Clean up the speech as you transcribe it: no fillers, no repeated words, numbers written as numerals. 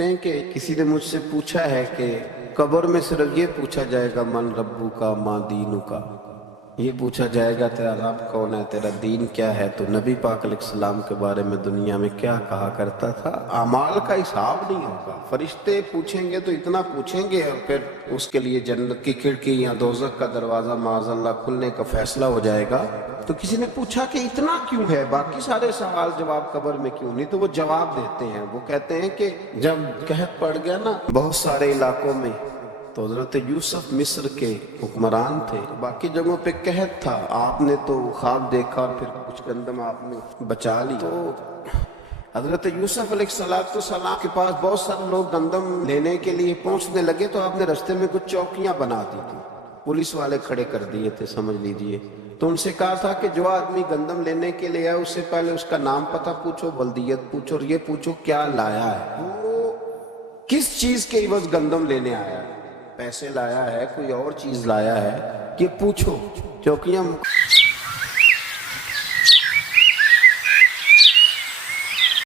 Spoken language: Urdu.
ہیں کہ کسی نے مجھ سے پوچھا ہے کہ قبر میں صرف یہ پوچھا جائے گا من ربو کا ماں دینو کا، یہ پوچھا جائے گا تیرا رب کون ہے، تیرا دین کیا ہے، تو نبی پاک علیہ السلام کے بارے میں دنیا میں کیا کہا کرتا تھا؟ اعمال کا حساب نہیں ہوگا، فرشتے پوچھیں گے تو اتنا پوچھیں گے اور پھر اس کے لیے جنت کی کھڑکی یا دوزخ کا دروازہ معاذ اللہ کھلنے کا فیصلہ ہو جائے گا۔ تو کسی نے پوچھا کہ اتنا کیوں ہے، باقی سارے سوال جواب قبر میں کیوں نہیں؟ تو وہ جواب دیتے ہیں، وہ کہتے ہیں کہ جب قحط پڑ گیا نا بہت سارے علاقوں میں، تو حضرت یوسف مصر کے حکمران تھے، باقی جگہوں پہ قحط تھا، آپ نے تو خواب دیکھا اور پھر کچھ گندم آپ نے بچا لی، تو حضرت یوسف علیہ السلام کے پاس بہت سارے لوگ گندم لینے کے لیے پہنچنے لگے، تو آپ نے رستے میں کچھ چوکیاں بنا دی تھی، پولیس والے کھڑے کر دیے تھے سمجھ لیجئے، تو ان سے کہا تھا کہ جو آدمی گندم لینے کے لیے آئے اس سے پہلے اس کا نام پتہ پوچھو، بلدیت پوچھو، اور یہ پوچھو کیا لایا ہے، وہ کس چیز کے عوض گندم لینے آیا ہے، پیسے لایا ہے، کوئی اور چیز لایا ہے، یہ پوچھو۔ چوکیاں